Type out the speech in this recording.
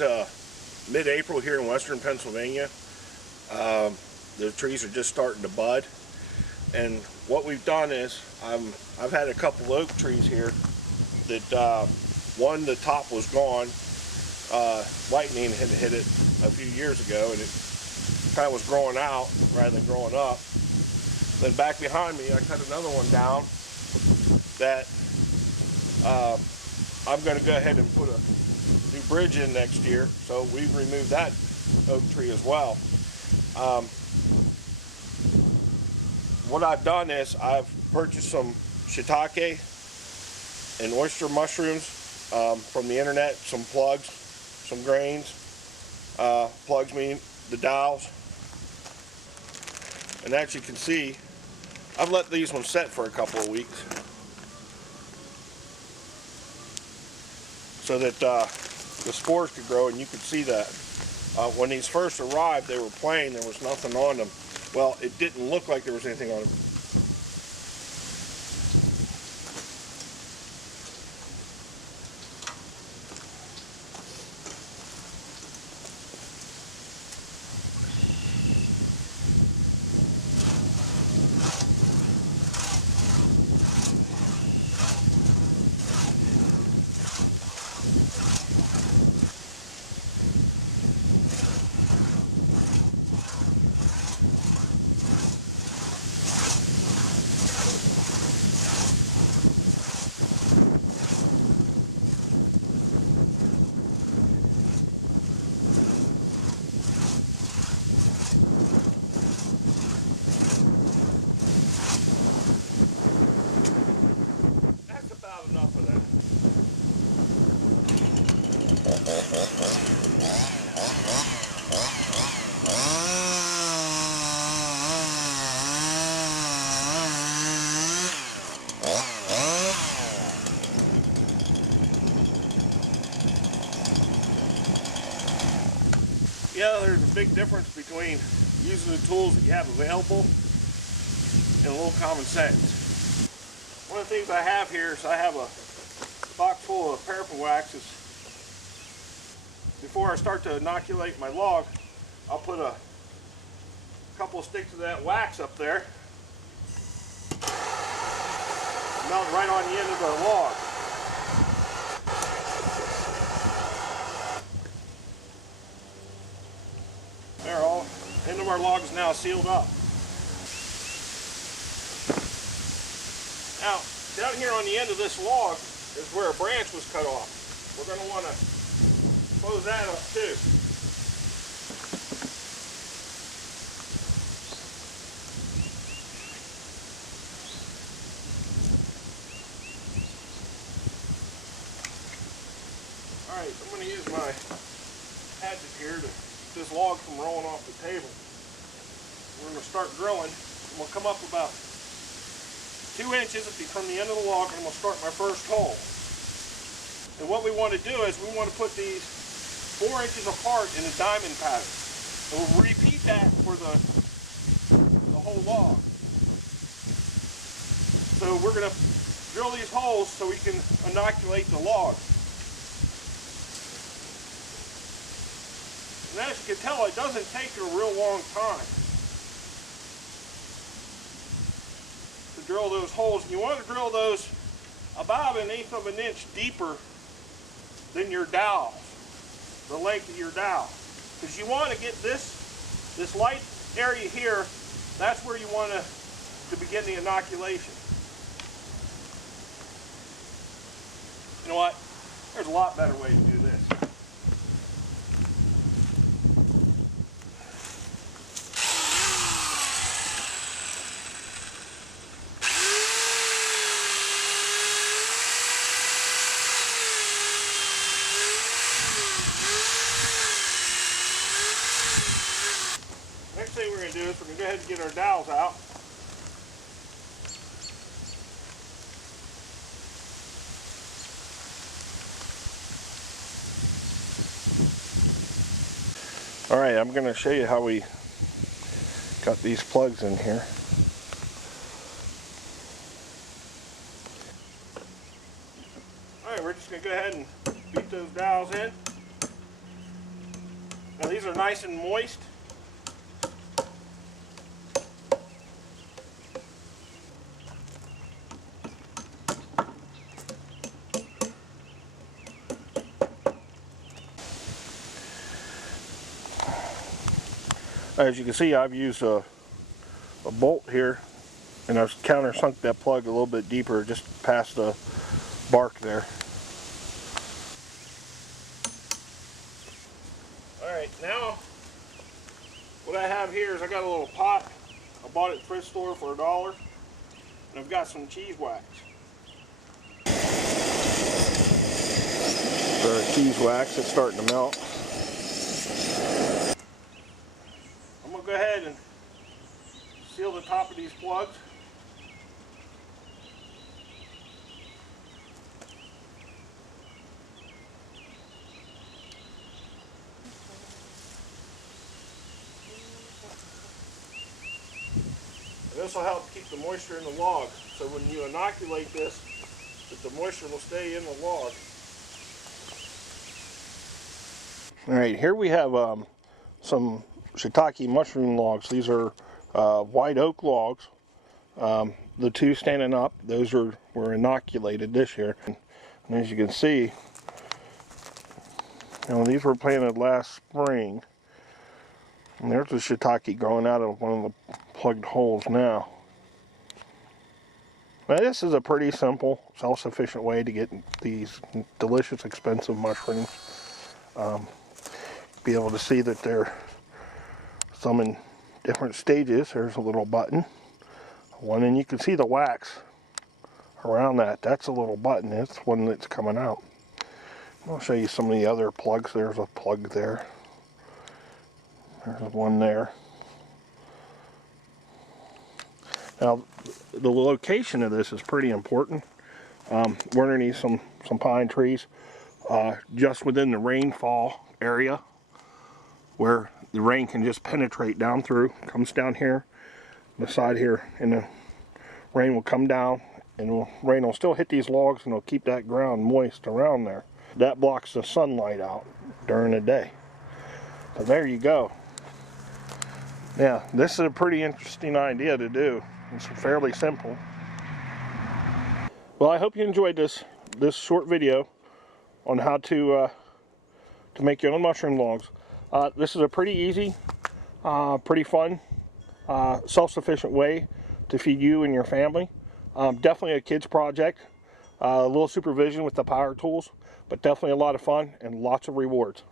is mid-April here in western Pennsylvania. The trees are just starting to bud, and what we've done is I've had a couple oak trees here that one, the top was gone. Lightning had hit it a few years ago, and it kind of was growing out rather than growing up. Then back behind me, I cut another one down that I'm going to go ahead and put a new bridge in next year. So we've removed that oak tree as well. What I've done is I've purchased some shiitake and oyster mushrooms from the internet, some plugs, some grains. Plugs mean the dowels. And as you can see, I've let these ones set for a couple of weeks so that the spores could grow, and you could see that. When these first arrived, they were plain, there was nothing on them. Well, it didn't look like there was anything on them. Enough of that. Yeah, there's a big difference between using the tools that you have available and a little common sense. One of the things I have here is I have a box full of paraffin waxes. Before I start to inoculate my log, I'll put a couple of sticks of that wax up there, melt right on the end of the log. There, all end of our log is now sealed up. Now, down here on the end of this log is where a branch was cut off. We're going to want to close that up too. Alright, I'm going to use my hatchet here to keep this log from rolling off the table. We're going to start drilling, and we'll come up about 2 inches from the end of the log, and we'll start my first hole. And what we want to do is we want to put these 4 inches apart in a diamond pattern. And we'll repeat that for the whole log. So we're going to drill these holes so we can inoculate the log. And as you can tell, it doesn't take a real long time drill those holes. And you want to drill those about 1/8 of an inch deeper than your dowel, the length of your dowel, because you want to get this light area here. That's where you want to begin the inoculation. You know what? There's a lot better way to do this. Next thing we're going to do is we're going to go ahead and get our dowels out. Alright, I'm going to show you how we got these plugs in here. Alright, we're just going to go ahead and beat those dowels in. nice and moist. As you can see, I've used a bolt here, and I've countersunk that plug a little bit deeper, just past the bark there. Alright, now what I have here is I got a little pot. I bought it at the thrift store for $1, and I've got some cheese wax. The cheese wax is starting to melt. I'm going to go ahead and seal the top of these plugs. This will help keep the moisture in the log, so when you inoculate this, that the moisture will stay in the log. Alright, here we have some shiitake mushroom logs. These are white oak logs. The two standing up, those were inoculated this year. And as you can see, these were planted last spring. And there's the shiitake growing out of one of the plugged holes now. Now this is a pretty simple, self-sufficient way to get these delicious, expensive mushrooms. Be able to see that they're some in different stages. There's a little button, one, and you can see the wax around that. That's a little button. That's one that's coming out. I'll show you some of the other plugs. There's a plug there. There's one there. Now, the location of this is pretty important. We're underneath some pine trees, just within the rainfall area, where the rain can just penetrate down through. Comes down here, the side here, and the rain will come down, and the rain will still hit these logs, and it'll keep that ground moist around there. That blocks the sunlight out during the day. So there you go. Yeah, this is a pretty interesting idea to do. It's fairly simple. Well, I hope you enjoyed this short video on how to make your own mushroom logs. This is a pretty easy, pretty fun, self-sufficient way to feed you and your family. Definitely a kid's project. A little supervision with the power tools, but definitely a lot of fun and lots of rewards.